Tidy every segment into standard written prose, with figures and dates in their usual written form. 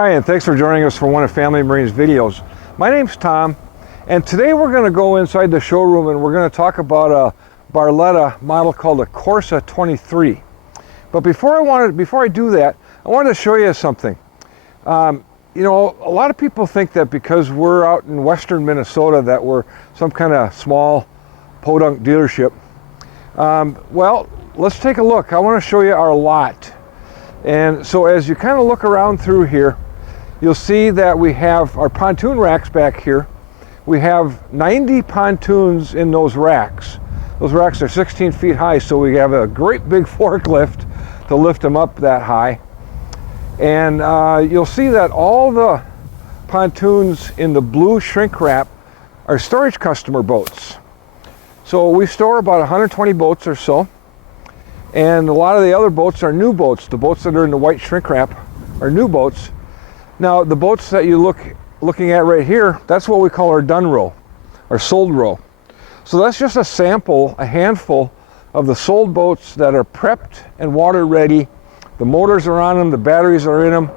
Hi, and thanks for joining us for one of Family Marine's videos. My name's Tom, and today we're going to go inside the showroom and we're going to talk about a Barletta model called a Corsa 23. But before I do that, I wanted to show you something. You know, a lot of people think that because we're out in western Minnesota that we're some kind of small podunk dealership. Well, let's take a look. I want to show you our lot. And so as you kind of look around through here, you'll see that we have our pontoon racks back here. We have 90 pontoons in those racks. Those racks are 16 feet high, so we have a great big forklift to lift them up that high. And you'll see that all the pontoons in the blue shrink wrap are storage customer boats. So we store about 120 boats or so. And a lot of the other boats are new boats. The boats that are in the white shrink wrap are new boats. Now, the boats that you're looking at right here, that's what we call our done row, our sold row. So that's just a sample, a handful of the sold boats that are prepped and water ready. The motors are on them, the batteries are in them,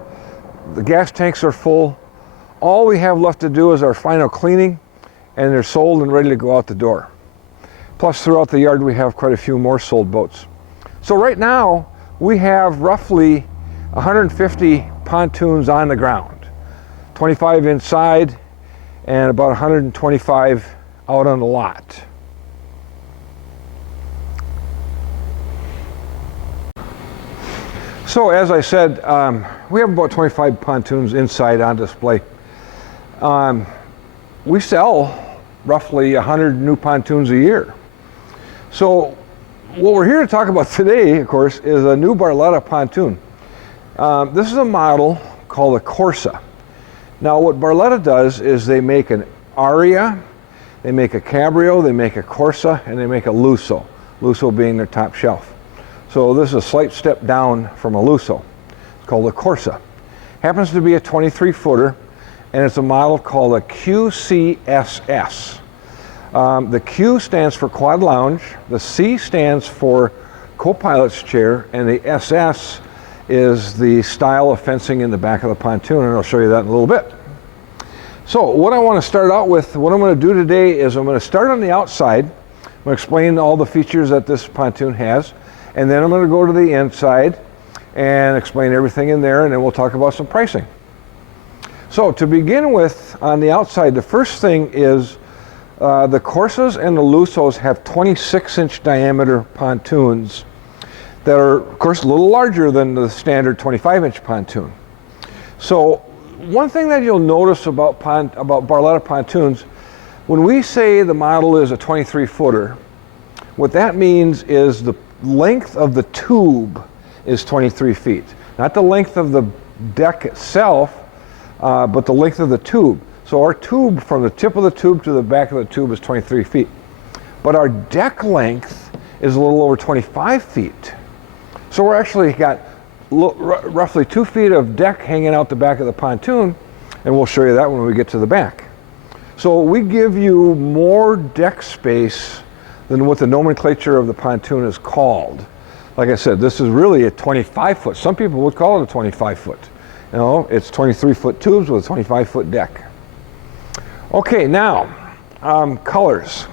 the gas tanks are full. All we have left to do is our final cleaning, and they're sold and ready to go out the door. Plus, throughout the yard, we have quite a few more sold boats. So right now, we have roughly 150 pontoons on the ground, 25 inside and about 125 out on the lot. So as I said, we have about 25 pontoons inside on display. We sell roughly 100 new pontoons a year. So what we're here to talk about today, of course, is a new Barletta pontoon. This is a model called a Corsa. Now what Barletta does is they make an Aria, they make a Cabrio, they make a Corsa, and they make a Lusso. Lusso being their top shelf. So this is a slight step down from a Lusso. It's called a Corsa. Happens to be a 23-footer, and it's a model called a QCSS. The Q stands for Quad Lounge, the C stands for Co-Pilot's Chair, and the SS is the style of fencing in the back of the pontoon, and I'll show you that in a little bit. So what I want to start out with, what I'm going to do today is I'm going to start on the outside. I'm going to explain all the features that this pontoon has, and then I'm going to go to the inside and explain everything in there, and then we'll talk about some pricing. So to begin with, on the outside, the first thing is the Corsas and the Lussos have 26-inch diameter pontoons that are, of course, a little larger than the standard 25-inch pontoon. So one thing that you'll notice about Barletta pontoons, when we say the model is a 23-footer, what that means is the length of the tube is 23 feet. Not the length of the deck itself, but the length of the tube. So our tube, from the tip of the tube to the back of the tube, is 23 feet. But our deck length is a little over 25 feet. So we're actually got roughly 2 feet of deck hanging out the back of the pontoon, and we'll show you that when we get to the back. So we give you more deck space than what the nomenclature of the pontoon is called. Like I said, this is really a 25-foot. Some people would call it a 25-foot. You know, it's 23-foot tubes with a 25-foot deck. Okay, now, colors.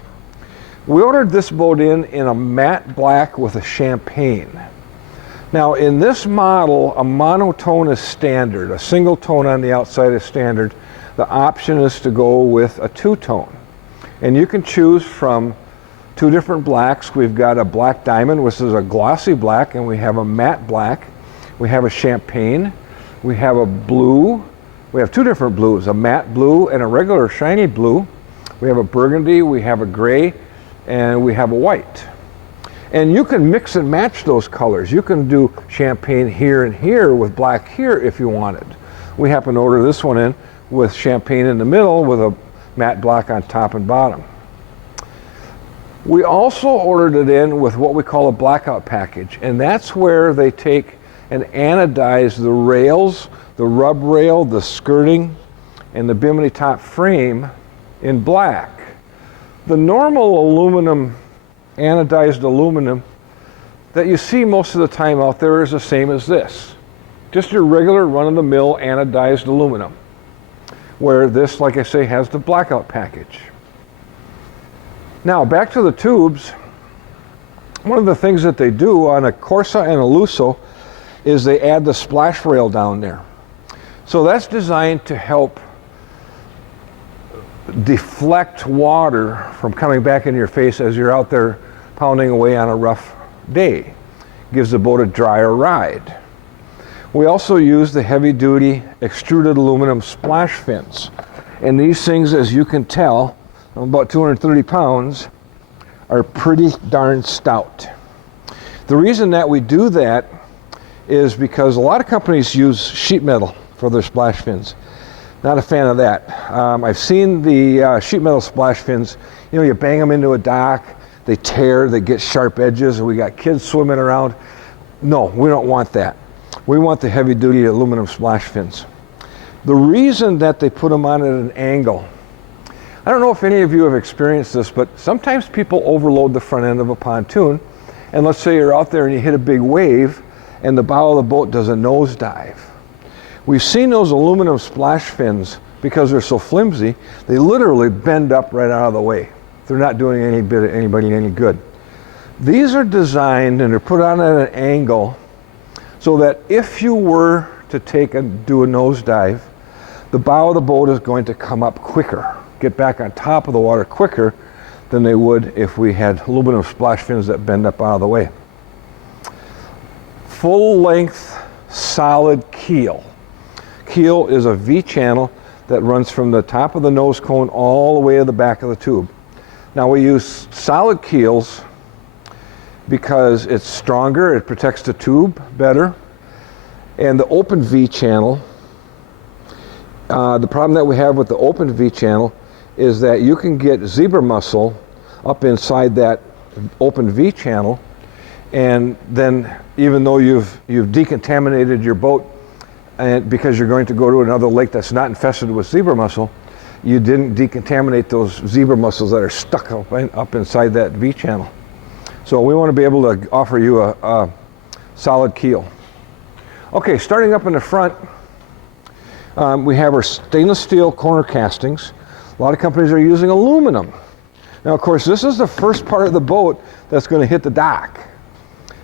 We ordered this boat in a matte black with a champagne. Now, in this model, a monotone is standard. A single tone on the outside is standard. The option is to go with a two-tone. And you can choose from two different blacks. We've got a black diamond, which is a glossy black, and we have a matte black. We have a champagne. We have a blue. We have two different blues, a matte blue and a regular shiny blue. We have a burgundy, we have a gray, and we have a white. And you can mix and match those colors. You can do champagne here and here with black here if you wanted. We happen to order this one in with champagne in the middle with a matte black on top and bottom. We also ordered it in with what we call a blackout package, and that's where they take and anodize the rails, the rub rail, the skirting, and the bimini top frame in black. The normal aluminum, anodized aluminum that you see most of the time out there is the same as this. just your regular run-of-the-mill anodized aluminum, where this, like I say, has the blackout package. Now, back to the tubes. One of the things that they do on a Corsa and a Lusso is they add the splash rail down there. So that's designed to help deflect water from coming back into your face as you're out there pounding away on a rough day. Gives the boat a drier ride. We also use the heavy-duty extruded aluminum splash fins. And these things, as you can tell, I'm about 230 pounds, are pretty darn stout. The reason that we do that is because a lot of companies use sheet metal for their splash fins. Not a fan of that. I've seen the sheet metal splash fins, you know, you bang them into a dock, they tear, they get sharp edges, and we got kids swimming around. No, we don't want that. We want the heavy-duty aluminum splash fins. The reason that they put them on at an angle, I don't know if any of you have experienced this, but sometimes people overload the front end of a pontoon, and let's say you're out there and you hit a big wave, and the bow of the boat does a nosedive. We've seen those aluminum splash fins, because they're so flimsy, they literally bend up right out of the way. They're not doing anybody any good. These are designed and they're put on at an angle so that if you were to do a nosedive, the bow of the boat is going to come up quicker, get back on top of the water quicker than they would if we had aluminum splash fins that bend up out of the way. Full length, solid keel. Keel is a V channel that runs from the top of the nose cone all the way to the back of the tube. Now we use solid keels because it's stronger, it protects the tube better. And the open V channel, the problem that we have with the open V channel is that you can get zebra mussel up inside that open V channel, and then even though you've decontaminated your boat, and because you're going to go to another lake that's not infested with zebra mussel, you didn't decontaminate those zebra mussels that are stuck up inside that V channel. So we want to be able to offer you a solid keel. Okay, starting up in the front, we have our stainless steel corner castings. A lot of companies are using aluminum. Now, of course, this is the first part of the boat that's going to hit the dock.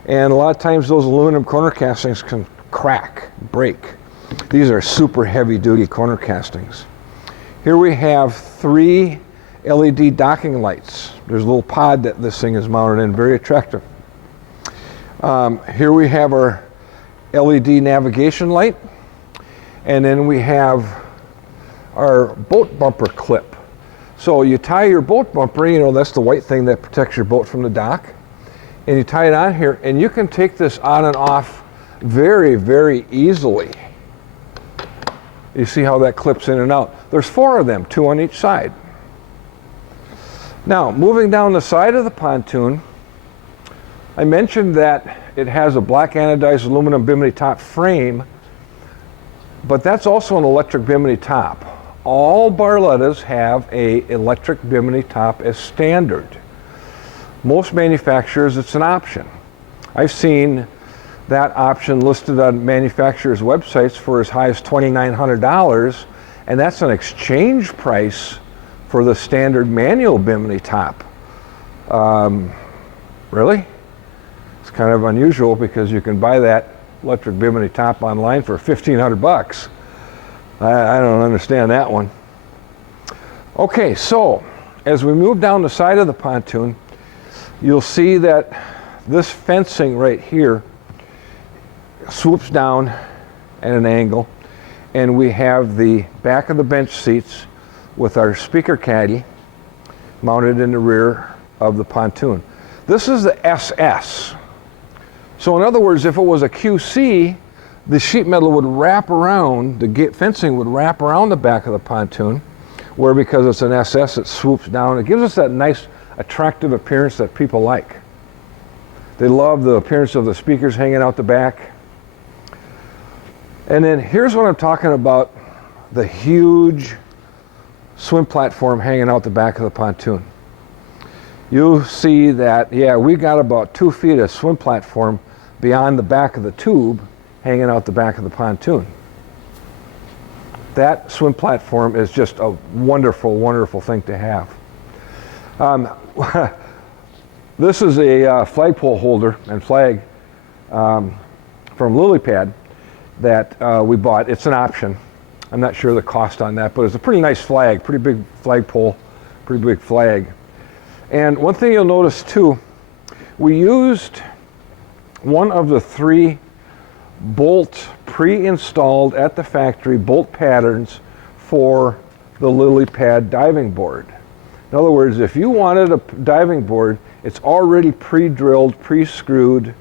And a lot of times those aluminum corner castings can crack, break. These are super heavy duty corner castings. Here we have 3 LED docking lights. There's a little pod that this thing is mounted in, very attractive. Here we have our LED navigation light, and then we have our boat bumper clip. So you tie your boat bumper, you know, that's the white thing that protects your boat from the dock, and you tie it on here, and you can take this on and off very, very easily. You see how that clips in and out. There's 4 of them, 2 on each side. Now, moving down the side of the pontoon, I mentioned that it has a black anodized aluminum bimini top frame, but that's also an electric bimini top. All Barlettas have an electric bimini top as standard. Most manufacturers, it's an option. I've seen that option listed on manufacturers' websites for as high as $2,900, and that's an exchange price for the standard manual bimini top. Really? It's kind of unusual because you can buy that electric bimini top online for $1,500. I don't understand that one. Okay, so as we move down the side of the pontoon, you'll see that this fencing right here swoops down at an angle, and we have the back of the bench seats with our speaker caddy mounted in the rear of the pontoon. This is the SS. So in other words, if it was a QC, the sheet metal would wrap around, the fencing would wrap around the back of the pontoon, where because it's an SS, it swoops down. It gives us that nice, attractive appearance that people like. They love the appearance of the speakers hanging out the back. And then here's what I'm talking about, the huge swim platform hanging out the back of the pontoon. You'll see that, yeah, we got about 2 feet of swim platform beyond the back of the tube hanging out the back of the pontoon. That swim platform is just a wonderful, wonderful thing to have. This is a flagpole holder and flag from Lilypad that we bought. It's an option. I'm not sure the cost on that, but it's a pretty nice flag, pretty big flagpole, pretty big flag. And one thing you'll notice too, we used one of the 3 bolt pre-installed at the factory bolt patterns for the Lilypad diving board. In other words, if you wanted a diving board, it's already pre-drilled, pre-screwed.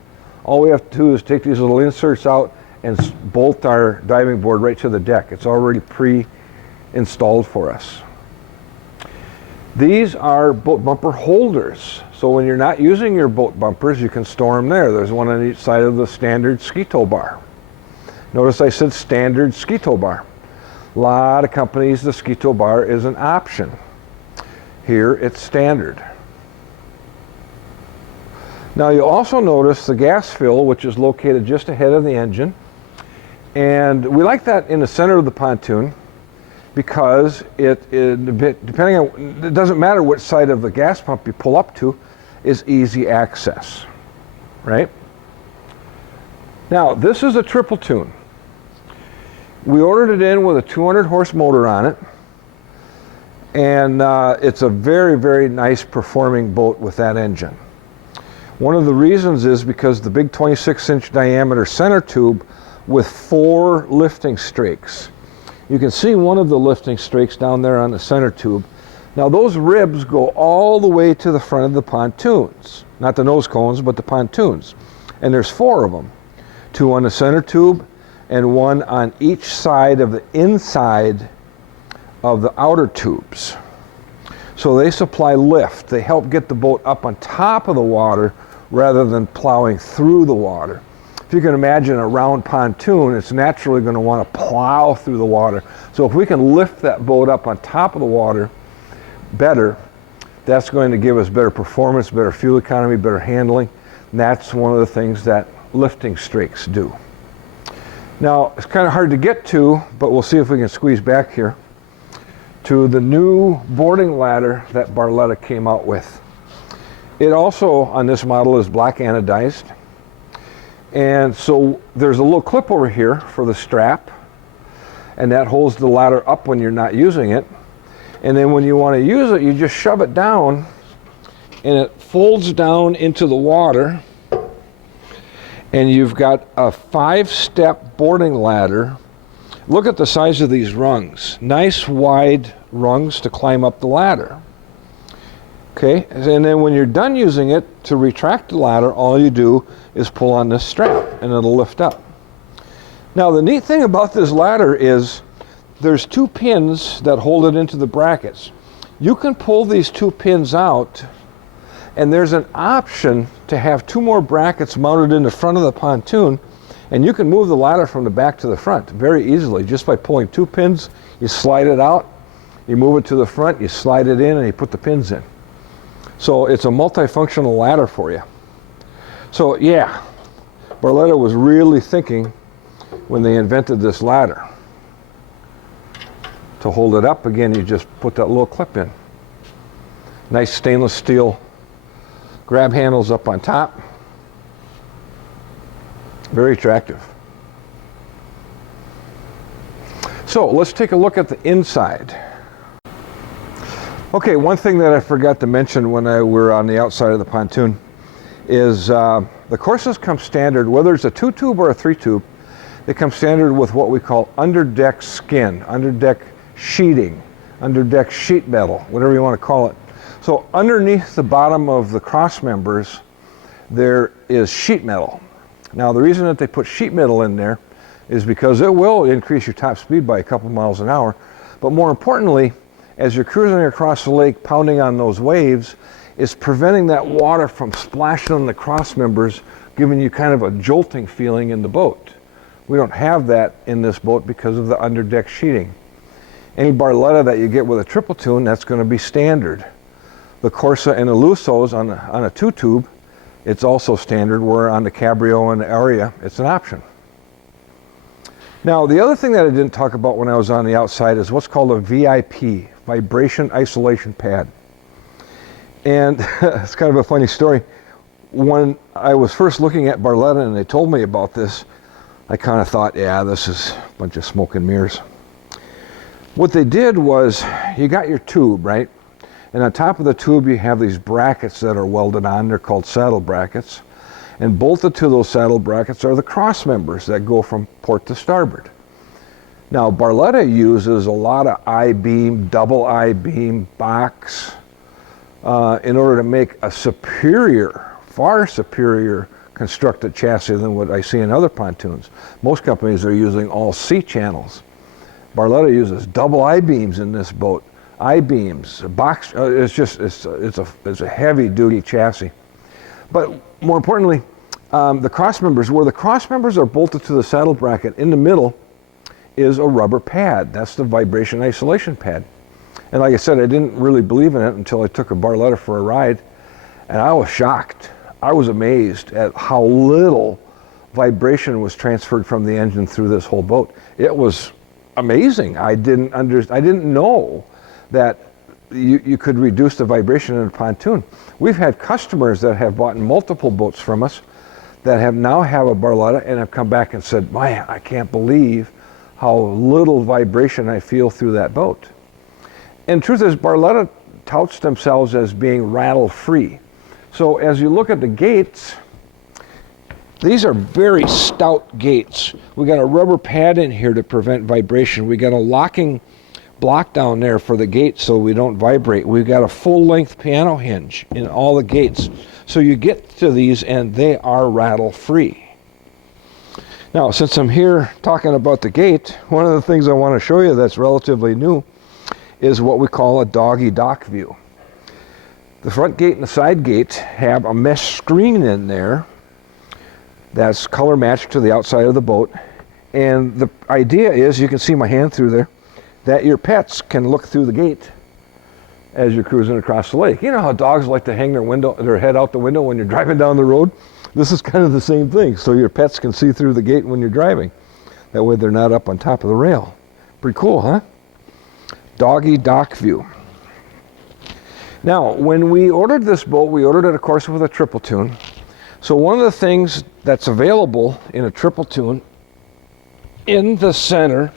All we have to do is take these little inserts out and bolt our diving board right to the deck. It's already pre-installed for us. These are boat bumper holders. So when you're not using your boat bumpers, you can store them there. There's one on each side of the standard ski tow bar. Notice I said standard ski tow bar. A lot of companies, the ski tow bar is an option. Here it's standard. Now you'll also notice the gas fill, which is located just ahead of the engine. And we like that in the center of the pontoon because it doesn't matter which side of the gas pump you pull up to, is easy access, right? Now this is a triple toon. We ordered it in with a 200 horse motor on it, and it's a very, very nice performing boat with that engine. One of the reasons is because the big 26-inch diameter center tube with 4 lifting strakes. You can see one of the lifting strakes down there on the center tube. Now those ribs go all the way to the front of the pontoons. Not the nose cones, but the pontoons. And there's 4 of them. 2 on the center tube and 1 on each side of the inside of the outer tubes. So they supply lift. They help get the boat up on top of the water rather than plowing through the water. If you can imagine a round pontoon, it's naturally going to want to plow through the water. So if we can lift that boat up on top of the water better, that's going to give us better performance, better fuel economy, better handling. And that's one of the things that lifting strakes do. Now, it's kind of hard to get to, but we'll see if we can squeeze back here to the new boarding ladder that Barletta came out with. It also, on this model, is black anodized. And so there's a little clip over here for the strap, and that holds the ladder up when you're not using it. And then when you want to use it, you just shove it down, and it folds down into the water. And you've got a 5-step boarding ladder. Look at the size of these rungs. Nice wide rungs to climb up the ladder. Okay, and then when you're done using it, to retract the ladder, all you do is pull on this strap and it'll lift up. Now the neat thing about this ladder is there's 2 pins that hold it into the brackets. You can pull these 2 pins out, and there's an option to have 2 more brackets mounted in the front of the pontoon, and you can move the ladder from the back to the front very easily just by pulling 2 pins. You slide it out, you move it to the front, you slide it in, and you put the pins in. So it's a multifunctional ladder for you. So yeah, Barletta was really thinking when they invented this ladder. To hold it up, again, you just put that little clip in. Nice stainless steel grab handles up on top. Very attractive. So let's take a look at the inside. Okay, one thing that I forgot to mention when we were on the outside of the pontoon is the Corsas come standard, whether it's a 2-tube or a 3-tube, they come standard with what we call underdeck skin, underdeck sheeting, underdeck sheet metal, whatever you want to call it. So underneath the bottom of the cross members, there is sheet metal. Now the reason that they put sheet metal in there is because it will increase your top speed by a couple miles an hour, but more importantly, as you're cruising across the lake, pounding on those waves, is preventing that water from splashing on the cross members, giving you kind of a jolting feeling in the boat. We don't have that in this boat because of the underdeck sheeting. Any Barletta that you get with a triple toon, that's going to be standard. The Corsa and the Lusos on a 2-tube, it's also standard, where on the Cabrio and the Aria, it's an option. Now, the other thing that I didn't talk about when I was on the outside is what's called a VIP, vibration isolation pad. And it's kind of a funny story. When I was first looking at Barletta and they told me about this, I kind of thought, yeah, this is a bunch of smoke and mirrors. What they did was, you got your tube, right? And on top of the tube you have these brackets that are welded on. They're called saddle brackets. And bolted to those saddle brackets are the cross members that go from port to starboard. Now, Barletta uses a lot of I-beam, double I-beam box in order to make a superior, far superior constructed chassis than what I see in other pontoons. Most companies are using all C-channels. Barletta uses double I-beams in this boat. I-beams, box, it's a heavy-duty chassis. But more importantly, the cross members, where the cross members are bolted to the saddle bracket, in the middle is a rubber pad. That's the vibration isolation pad. And like I said, I didn't really believe in it until I took a Barletta for a ride, and I was shocked. I was amazed at how little vibration was transferred from the engine through this whole boat. It was amazing. I didn't know that you could reduce the vibration in a pontoon. We've had customers that have bought multiple boats from us that have now have a Barletta and have come back and said, man, I can't believe how little vibration I feel through that boat. And truth is, Barletta touts themselves as being rattle-free. So as you look at the gates, these are very stout gates. We got a rubber pad in here to prevent vibration. We got a locking block down there for the gate so we don't vibrate. We've got a full-length piano hinge in all the gates. So you get to these and they are rattle-free. Now, since I'm here talking about the gate, one of the things I want to show you that's relatively new is what we call a doggy dock view. The front gate and the side gate have a mesh screen in there that's color matched to the outside of the boat. And the idea is, you can see my hand through there, that your pets can look through the gate as you're cruising across the lake. You know how dogs like to hang their head out the window when you're driving down the road? This is kind of the same thing, so your pets can see through the gate when you're driving. That way they're not up on top of the rail. Pretty cool, huh? Doggy dock view. Now, when we ordered this boat, we ordered it, of course, with a triple tune. So one of the things that's available in a triple tune in the center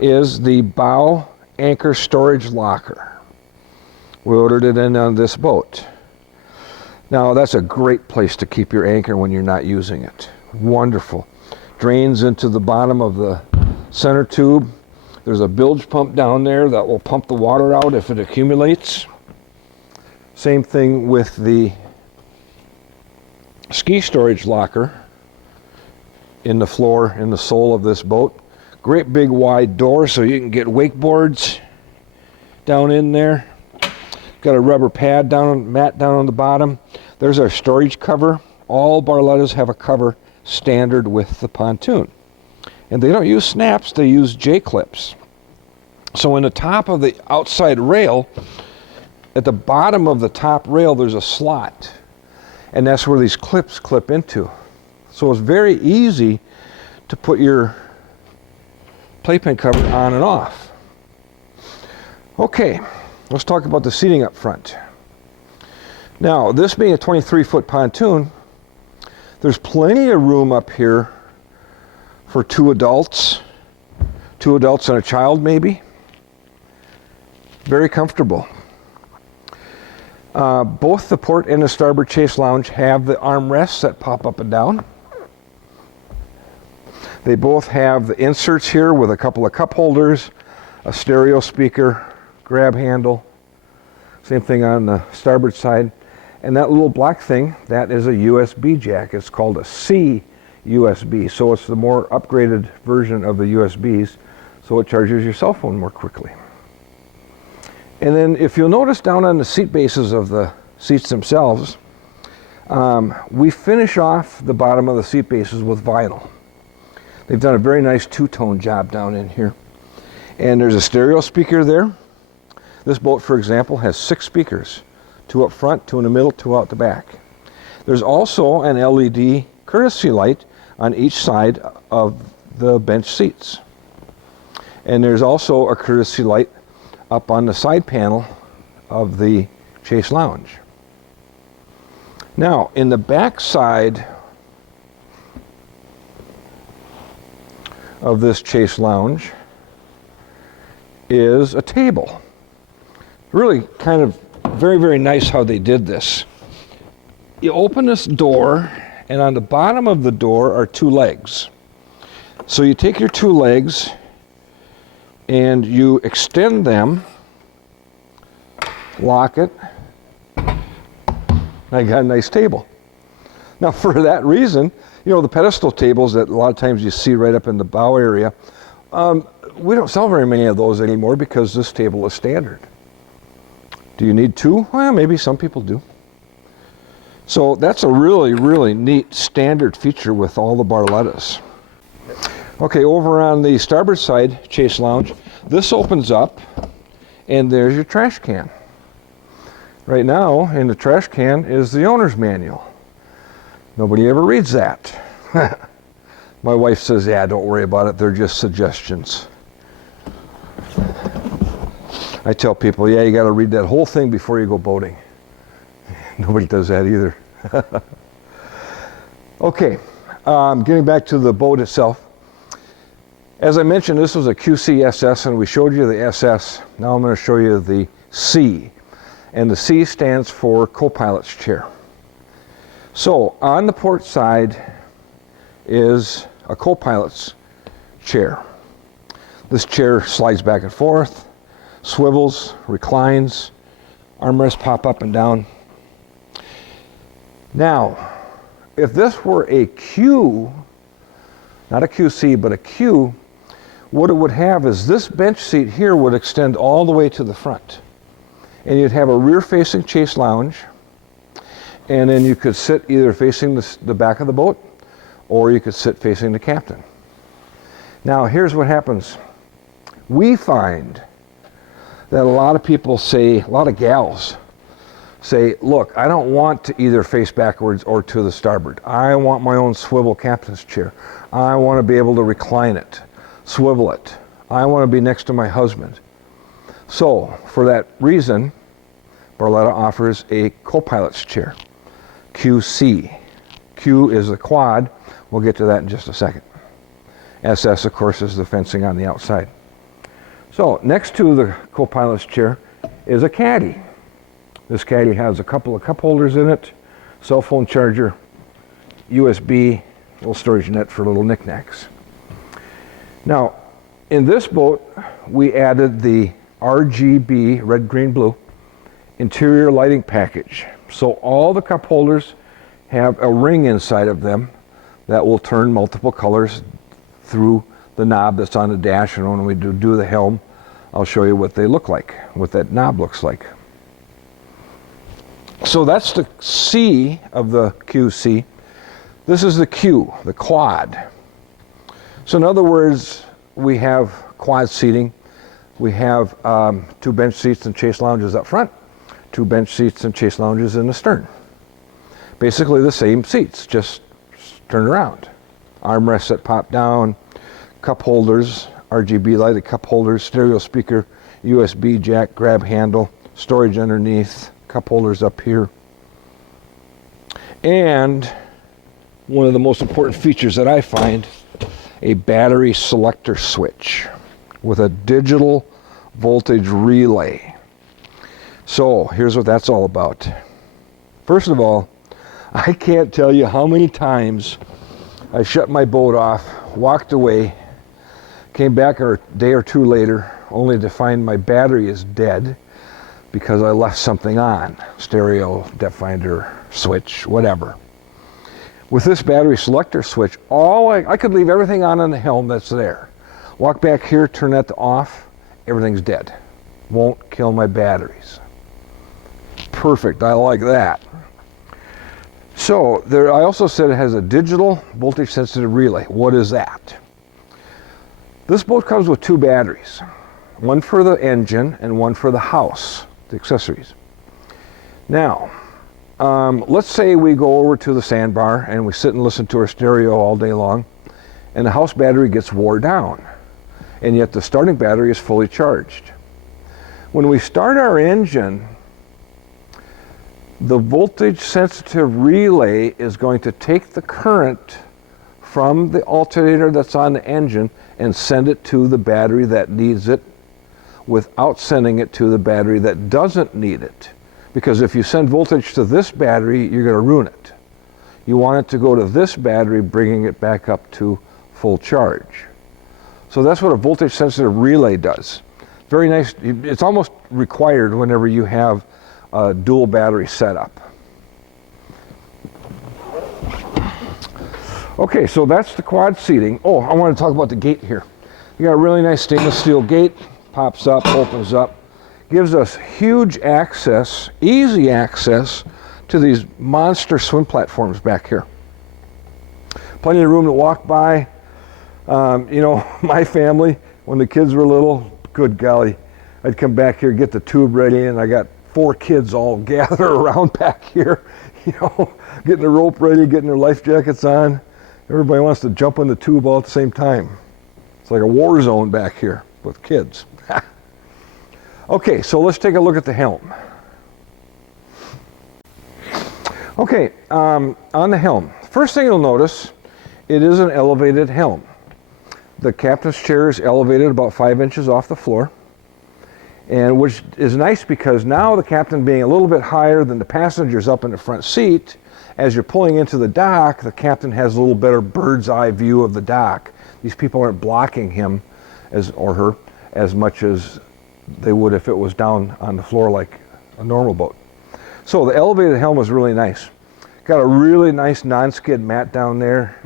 is the bow anchor storage locker. We ordered it in on this boat. Now, that's a great place to keep your anchor when you're not using it. Wonderful. Drains into the bottom of the center tube. There's a bilge pump down there that will pump the water out if it accumulates. Same thing with the ski storage locker in the floor, in the sole of this boat. Great big wide door so you can get wakeboards down in there. Got a rubber pad mat down on the bottom. There's our storage cover. All Barlettas have a cover standard with the pontoon. And they don't use snaps, they use J-clips. So in the top of the outside rail, at the bottom of the top rail, there's a slot. And that's where these clips clip into. So it's very easy to put your playpen cover on and off. Okay, let's talk about the seating up front. Now, this being a 23-foot pontoon, there's plenty of room up here for two adults and a child maybe. Very comfortable. Both the port and the starboard chase lounge have the armrests that pop up and down. They both have the inserts here with a couple of cup holders, a stereo speaker, grab handle. Same thing on the starboard side. And that little black thing, that is a USB jack. It's called a C USB. So it's the more upgraded version of the USBs. So it charges your cell phone more quickly. And then if you'll notice down on the seat bases of the seats themselves, we finish off the bottom of the seat bases with vinyl. They've done a very nice two-tone job down in here. And there's a stereo speaker there. This boat, for example, has 6 speakers. 2 up front, 2 in the middle, 2 out the back. There's also an LED courtesy light on each side of the bench seats. And there's also a courtesy light up on the side panel of the Chase Lounge. Now, in the back side of this Chase Lounge is a table. Really kind of very, very nice how they did this. You open this door, and on the bottom of the door are two legs. So you take your two legs and you extend them, lock it. I got a nice table. Now for that reason, you know, the pedestal tables that a lot of times you see right up in the bow area, we don't sell very many of those anymore because this table is standard. Do you need two? Well, maybe some people do. So that's a really, really neat standard feature with all the Barlettas. Okay, over on the starboard side, Chase Lounge, this opens up and there's your trash can. Right now, in the trash can is the owner's manual. Nobody ever reads that. My wife says, yeah, don't worry about it, they're just suggestions. I tell people, yeah, you got to read that whole thing before you go boating. Nobody does that either. Okay, getting back to the boat itself. As I mentioned, this was a QCSS, and we showed you the SS. Now I'm going to show you the C. And the C stands for co-pilot's chair. So on the port side is a co-pilot's chair. This chair slides back and forth, swivels, reclines, armrests pop up and down. Now, if this were a Q, not a QC, but a Q, what it would have is this bench seat here would extend all the way to the front. And you'd have a rear-facing Chase Lounge, and then you could sit either facing the back of the boat, or you could sit facing the captain. Now, here's what happens. We find that a lot of people say, a lot of gals say, look, I don't want to either face backwards or to the starboard. I want my own swivel captain's chair. I want to be able to recline it, swivel it. I want to be next to my husband. So, for that reason, Barletta offers a co-pilot's chair, QC. Q is the quad. We'll get to that in just a second. SS, of course, is the fencing on the outside. So, next to the co-pilot's chair is a caddy. This caddy has a couple of cup holders in it, cell phone charger, USB, little storage net for little knickknacks. Now, in this boat, we added the RGB, red, green, blue, interior lighting package. So all the cup holders have a ring inside of them that will turn multiple colors through the knob that's on the dash, and when we do the helm, I'll show you what they look like, what that knob looks like. So that's the C of the QC. This is the Q, the quad. So in other words, we have quad seating. We have two bench seats and Chase Lounges up front, two bench seats and Chase Lounges in the stern. Basically the same seats, just turned around. Armrests that pop down, cup holders, RGB lighted cup holders, stereo speaker, USB jack, grab handle, storage underneath, cup holders up here. And one of the most important features that I find, a battery selector switch with a digital voltage relay. So here's what that's all about. First of all, I can't tell you how many times I shut my boat off, walked away, came back a day or two later, only to find my battery is dead because I left something on, stereo, depth finder, switch, whatever. With this battery selector switch, I could leave everything on the helm that's there. Walk back here, turn that to off, everything's dead. Won't kill my batteries. Perfect, I like that. So, I also said it has a digital voltage sensitive relay. What is that? This boat comes with two batteries. One for the engine and one for the house, the accessories. Now, let's say we go over to the sandbar and we sit and listen to our stereo all day long, and the house battery gets wore down, and yet the starting battery is fully charged. When we start our engine, the voltage sensitive relay is going to take the current from the alternator that's on the engine and send it to the battery that needs it without sending it to the battery that doesn't need it. Because if you send voltage to this battery, you're going to ruin it. You want it to go to this battery, bringing it back up to full charge. So that's what a voltage sensitive relay does. Very nice. It's almost required whenever you have a dual battery setup. Okay, so that's the quad seating. Oh, I want to talk about the gate here. You got a really nice stainless steel gate, pops up, opens up, gives us huge access, easy access to these monster swim platforms back here. Plenty of room to walk by. You know, my family, when the kids were little, good golly, I'd come back here, get the tube ready, and I got 4 kids all gathered around back here, you know, getting the rope ready, getting their life jackets on. Everybody wants to jump in the tube all at the same time. It's like a war zone back here with kids. Okay, so let's take a look at the helm. Okay, on the helm, first thing you'll notice, it is an elevated helm. The captain's chair is elevated about 5 inches off the floor, and which is nice because now the captain being a little bit higher than the passengers up in the front seat, as you're pulling into the dock, the captain has a little better bird's eye view of the dock. These people aren't blocking him or her as much as they would if it was down on the floor like a normal boat. So the elevated helm is really nice. Got a really nice non-skid mat down there,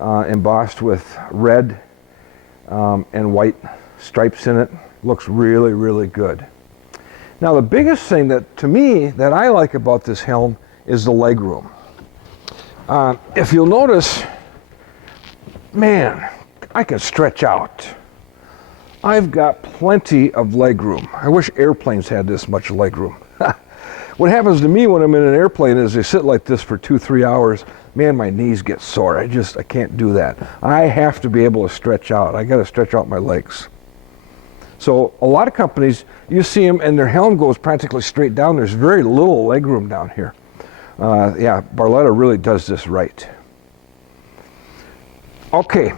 embossed with red and white stripes in it. Looks really, really good. Now the biggest thing that, to me, that I like about this helm is the leg room. If you'll notice, man, I can stretch out. I've got plenty of leg room. I wish airplanes had this much leg room. What happens to me when I'm in an airplane is I sit like this for 2-3 hours. Man, my knees get sore. I can't do that. I have to be able to stretch out. I got to stretch out my legs. So a lot of companies, you see them and their helm goes practically straight down. There's very little leg room down here. Yeah, Barletta really does this right. Okay,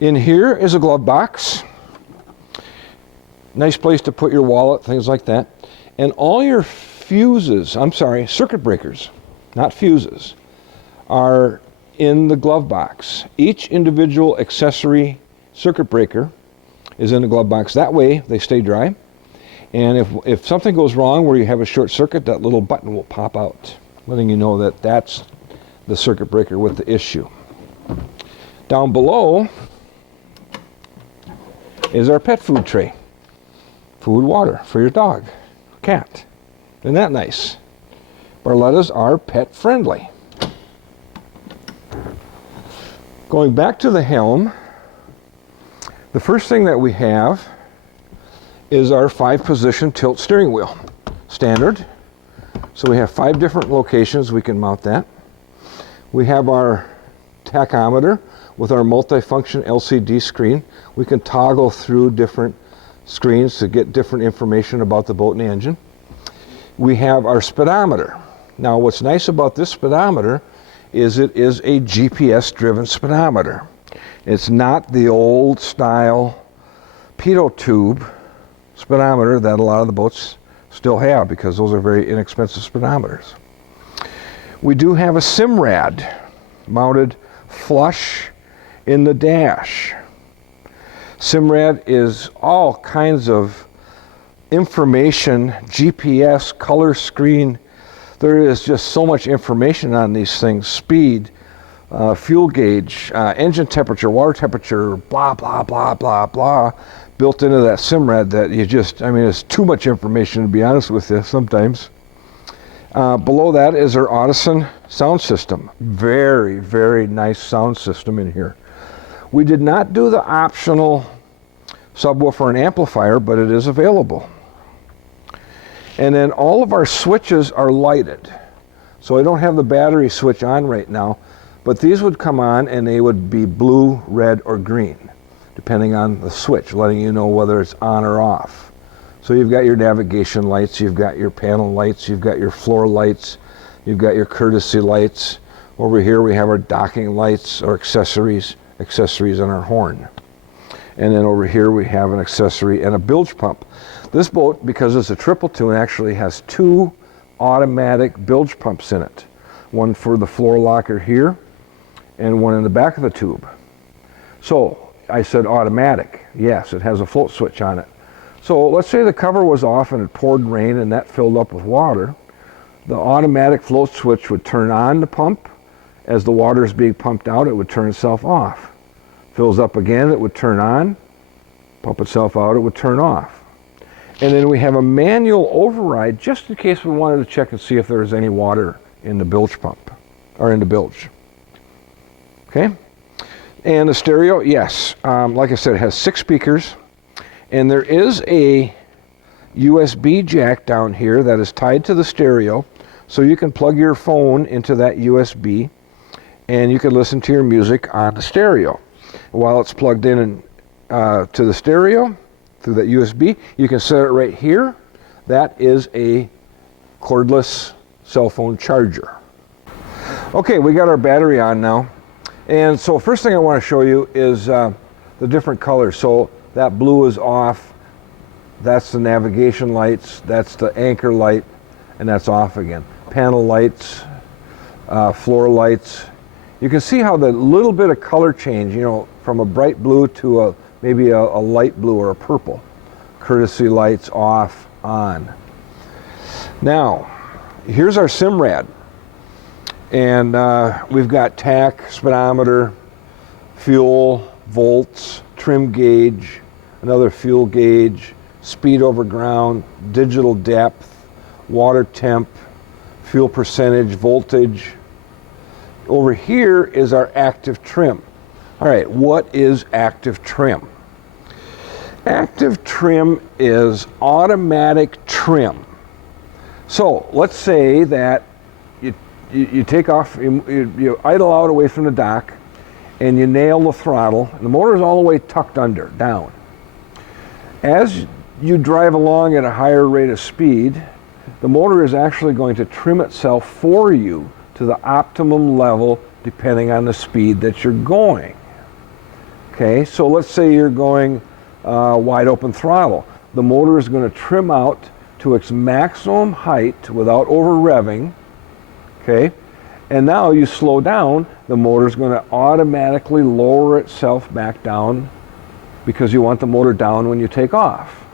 in here is a glove box. Nice place to put your wallet, things like that. And all your fuses, circuit breakers, not fuses, are in the glove box. Each individual accessory circuit breaker is in the glove box. That way they stay dry. And if something goes wrong where you have a short circuit, that little button will pop out, letting you know that that's the circuit breaker with the issue. Down below is our pet food tray. Food, water for your dog, cat. Isn't that nice? Barlettas are pet friendly. Going back to the helm, the first thing that we have is our 5-position tilt steering wheel. Standard. So we have 5 different locations we can mount that. We have our tachometer with our multifunction LCD screen. We can toggle through different screens to get different information about the boat and the engine. We have our speedometer. Now what's nice about this speedometer is it is a GPS driven speedometer. It's not the old style pitot tube speedometer that a lot of the boats still have, because those are very inexpensive speedometers. We do have a SIMRAD mounted flush in the dash. SIMRAD is all kinds of information, GPS, color screen. There is just so much information on these things. Speed, fuel gauge, engine temperature, water temperature, blah, blah, blah, blah, blah, built into that SIMRAD that it's too much information, to be honest with you, sometimes. Below that is our Audison sound system. Very, very nice sound system in here. We did not do the optional subwoofer and amplifier, but it is available. And then all of our switches are lighted. So I don't have the battery switch on right now, But these would come on and they would be blue, red, or green, depending on the switch, letting you know whether it's on or off. So you've got your navigation lights, you've got your panel lights, you've got your floor lights, you've got your courtesy lights. Over here we have our docking lights or accessories on our horn. And then over here we have an accessory and a bilge pump. This boat, because it's a triple tune, actually has 2 automatic bilge pumps in it. One for the floor locker here and one in the back of the tube. So I said automatic. Yes, it has a float switch on it. So let's say the cover was off and it poured rain and that filled up with water. The automatic float switch would turn on the pump. As the water is being pumped out, it would turn itself off. Fills up again, it would turn on. Pump itself out, it would turn off. And then we have a manual override just in case we wanted to check and see if there was any water in the bilge pump, or in the bilge. Okay? And the stereo, yes, like I said, it has 6 speakers. And there is a USB jack down here that is tied to the stereo. So you can plug your phone into that USB and you can listen to your music on the stereo. While it's plugged in to the stereo through that USB, you can set it right here. That is a cordless cell phone charger. Okay, we got our battery on now. And so first thing I want to show you is the different colors. So that blue is off. That's the navigation lights. That's the anchor light. And that's off again. Panel lights, floor lights. You can see how the little bit of color change, you know, from a bright blue to maybe a light blue or a purple. Courtesy lights off, on. Now, here's our SIMRAD. And we've got tach, speedometer, fuel, volts, trim gauge, another fuel gauge, speed over ground, digital depth, water temp, fuel percentage, voltage. Over here is our active trim. All right, what is active trim? Active trim is automatic trim. So let's say that you take off, you idle out away from the dock and you nail the throttle. And the motor is all the way tucked under, down. As you drive along at a higher rate of speed, the motor is actually going to trim itself for you to the optimum level depending on the speed that you're going. Okay, so let's say you're going wide open throttle. The motor is going to trim out to its maximum height without over revving. Okay, and now you slow down, the motor is going to automatically lower itself back down because you want the motor down when you take off.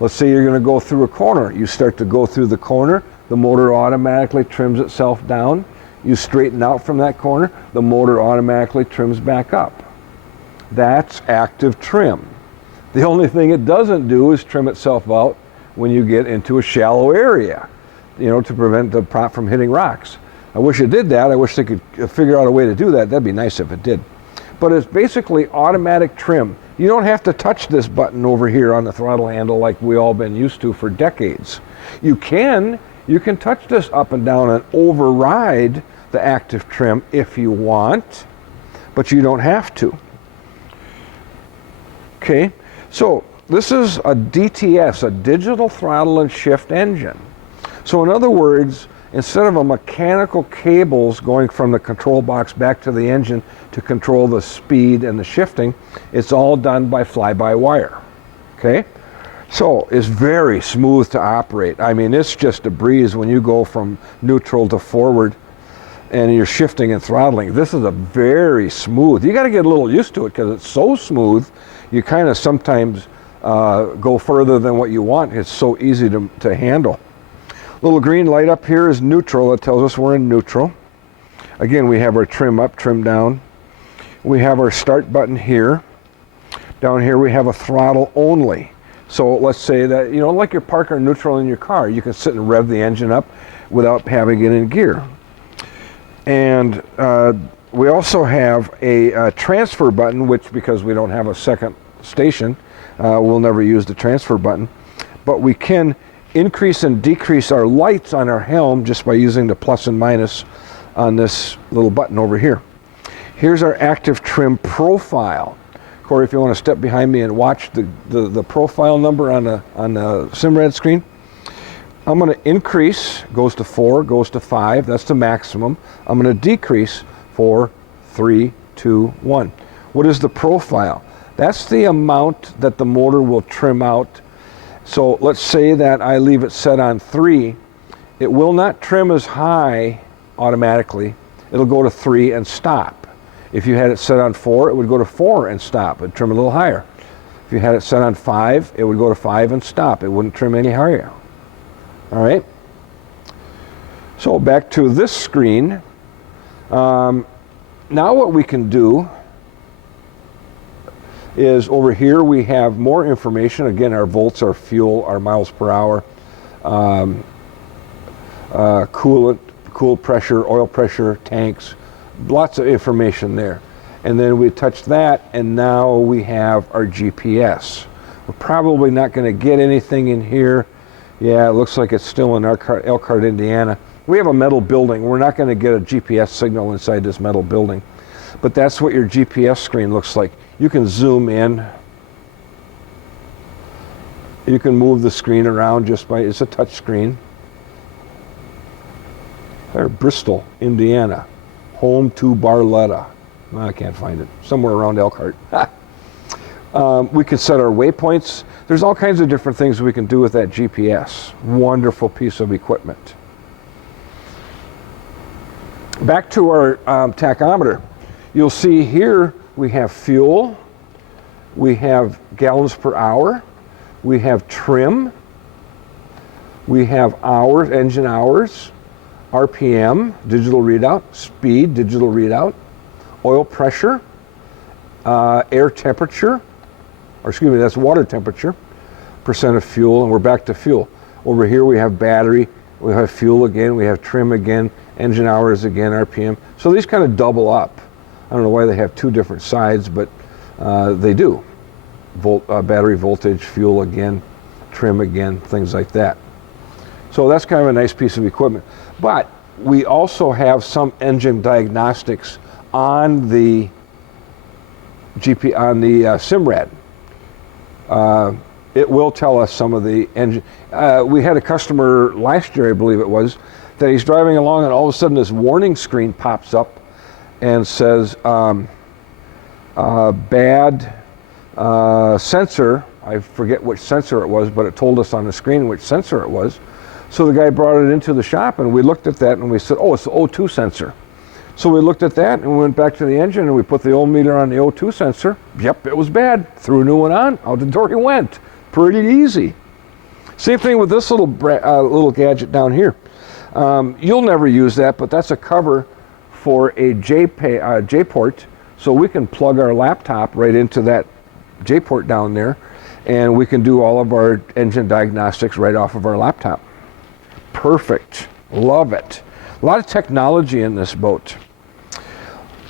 Let's say you're going to go through a corner. You start to go through the corner, the motor automatically trims itself down. You straighten out from that corner, the motor automatically trims back up. That's active trim. The only thing it doesn't do is trim itself out when you get into a shallow area, you know, to prevent the prop from hitting rocks. I wish it did that. I wish they could figure out a way to do that. That'd be nice if it did. But it's basically automatic trim. You don't have to touch this button over here on the throttle handle like we all been used to for decades. You can touch this up and down and override the active trim if you want, but you don't have to. Okay, so this is a DTS, a digital throttle and shift engine. So in other words, instead of a mechanical cables going from the control box back to the engine to control the speed and the shifting, it's all done by fly-by-wire. Okay, so it's very smooth to operate. I mean, it's just a breeze when you go from neutral to forward and you're shifting and throttling. This is a very smooth. You got to get a little used to it because it's so smooth. You kind of sometimes go further than what you want. It's so easy to handle. Little green light up here is neutral. It tells us we're in neutral. Again, we have our trim up, trim down. We have our start button here. Down here we have a throttle only. So let's say that, you know, like your park or neutral in your car, you can sit and rev the engine up without having it in gear. And we also have a transfer button, which, because we don't have a second station, we'll never use the transfer button. But we can increase and decrease our lights on our helm just by using the plus and minus on this little button over here. Here's our active trim profile. Corey, if you want to step behind me and watch the profile number on the Simrad screen. I'm going to increase, goes to 4, goes to 5, that's the maximum. I'm going to decrease 4, 3, 2, 1. What is the profile? That's the amount that the motor will trim out. So let's say that I leave it set on 3. It will not trim as high automatically. It'll go to 3 and stop. If you had it set on 4, it would go to 4 and stop. It would trim a little higher. If you had it set on 5, it would go to 5 and stop. It wouldn't trim any higher. All right. So back to this screen. Now what we can do is over here we have more information. Again, our volts, our fuel, our miles per hour, coolant, cool pressure, oil pressure, tanks, lots of information there. And then we touch that, and now we have our GPS. We're probably not going to get anything in here. Yeah, it looks like it's still in Elkhart, Indiana. We have a metal building. We're not going to get a GPS signal inside this metal building. But that's what your GPS screen looks like. You can zoom in. You can move the screen around just by, it's a touch screen. There, Bristol, Indiana. Home to Barletta. Well, I can't find it. Somewhere around Elkhart. We can set our waypoints. There's all kinds of different things we can do with that GPS. Wonderful piece of equipment. Back to our tachometer. You'll see here we have fuel, we have gallons per hour, we have trim, we have hours, engine hours, RPM, digital readout, speed, digital readout, oil pressure, air temperature, or excuse me, that's water temperature, percent of fuel, and we're back to fuel. Over here we have battery, we have fuel again, we have trim again, engine hours again, RPM. So these kind of double up. I don't know why they have two different sides, but they do. Battery voltage, fuel again, trim again, things like that. So that's kind of a nice piece of equipment. But we also have some engine diagnostics on the Simrad. It will tell us some of the engine. We had a customer last year, I believe it was, that he's driving along and all of a sudden this warning screen pops up and says bad sensor. I forget which sensor it was, but it told us on the screen which sensor it was. So the guy brought it into the shop and we looked at that and we said, oh, it's the O2 sensor. So we looked at that and we went back to the engine and we put the old meter on the O2 sensor. Yep, it was bad. Threw a new one on, out the door he went. Pretty easy. Same thing with this little gadget down here. You'll never use that, but that's a cover for a J-port, so we can plug our laptop right into that J-port down there, and we can do all of our engine diagnostics right off of our laptop. Perfect. Love it. A lot of technology in this boat.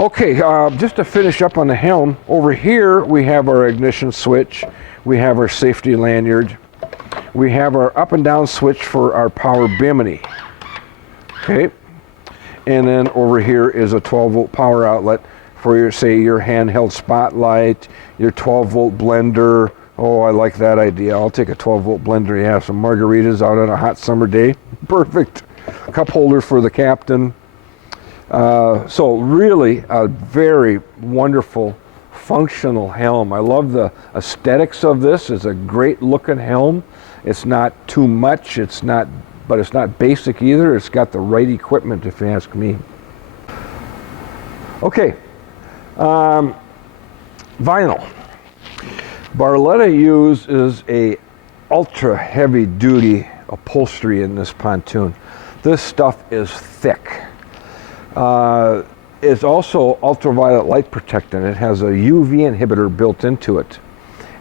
Okay, just to finish up on the helm, over here we have our ignition switch, we have our safety lanyard, we have our up and down switch for our power bimini. Okay, and then over here is a 12-volt power outlet for your, say, your handheld spotlight, your 12-volt blender. Oh, I like that idea. I'll take a 12-volt blender. Yeah, some margaritas out on a hot summer day. Perfect. Cup holder for the captain. So really a very wonderful, functional helm. I love the aesthetics of this. It's a great looking helm. It's not too much. But it's not basic either. It's got the right equipment, if you ask me. Okay, vinyl. Barletta uses a ultra heavy duty upholstery in this pontoon. This stuff is thick. It's also ultraviolet light protectant. It has a UV inhibitor built into it.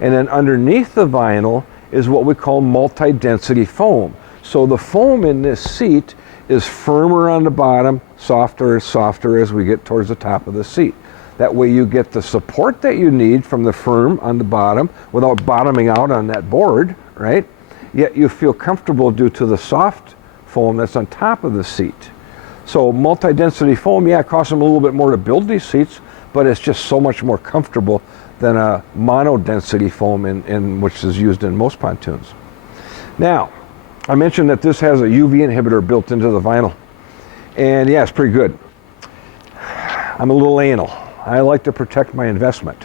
And then underneath the vinyl is what we call multi-density foam. So the foam in this seat is firmer on the bottom, softer as we get towards the top of the seat. That way you get the support that you need from the firm on the bottom without bottoming out on that board, right? Yet you feel comfortable due to the soft foam that's on top of the seat. So multi-density foam, yeah, it costs them a little bit more to build these seats, but it's just so much more comfortable than a mono-density foam which is used in most pontoons. Now, I mentioned that this has a UV inhibitor built into the vinyl, and yeah, it's pretty good. I'm a little anal. I like to protect my investment.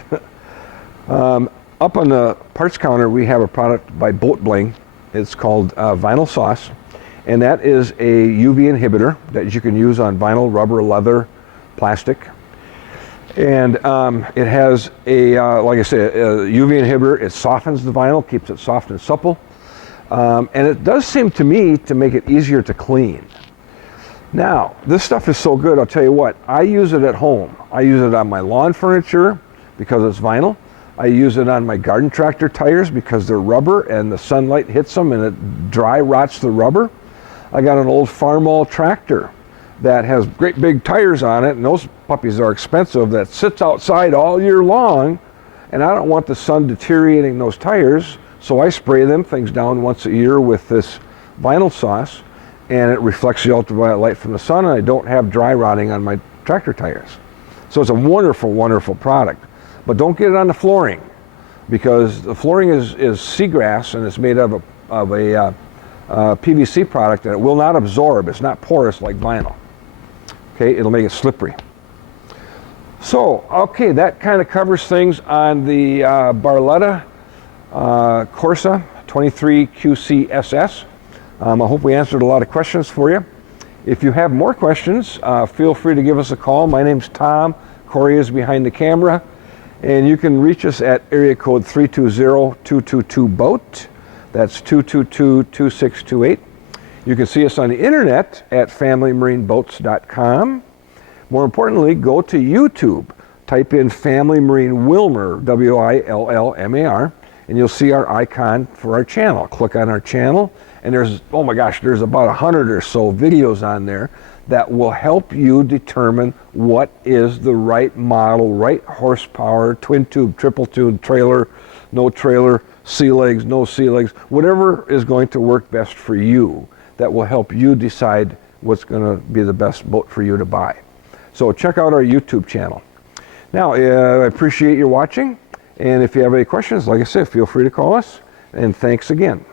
Up on the parts counter, we have a product by Boat Bling. It's called Vinyl Sauce, and that is a UV inhibitor that you can use on vinyl, rubber, leather, plastic. And it has like I say, a UV inhibitor. It softens the vinyl, keeps it soft and supple. And it does seem to me to make it easier to clean. Now, this stuff is so good, I'll tell you what, I use it at home. I use it on my lawn furniture because it's vinyl. I use it on my garden tractor tires because they're rubber and the sunlight hits them and it dry rots the rubber. I got an old Farmall tractor that has great big tires on it, and those puppies are expensive, that sits outside all year long, and I don't want the sun deteriorating those tires, so I spray them things down once a year with this vinyl sauce, and it reflects the ultraviolet light from the sun, and I don't have dry rotting on my tractor tires. So it's a wonderful, wonderful product. But don't get it on the flooring, because the flooring is seagrass, and it's made of a PVC product, and it will not absorb. It's not porous like vinyl. Okay, it'll make it slippery. So, okay, that kind of covers things on the Barletta Corsa 23 QCSS. I hope we answered a lot of questions for you. If you have more questions, feel free to give us a call. My name's Tom. Corey is behind the camera. And you can reach us at area code 320-222-BOAT. That's 222-2628. You can see us on the internet at FamilyMarineBoats.com. More importantly, go to YouTube. Type in Family Marine Willmar, W-I-L-L-M-A-R, and you'll see our icon for our channel. Click on our channel, and there's, oh my gosh, there's about 100 or so videos on there that will help you determine what is the right model, right horsepower, twin tube, triple tube, trailer, no trailer, sea legs, no sea legs, whatever is going to work best for you, that will help you decide what's going to be the best boat for you to buy. So check out our YouTube channel. Now, I appreciate you watching, and if you have any questions, like I said, feel free to call us, and thanks again.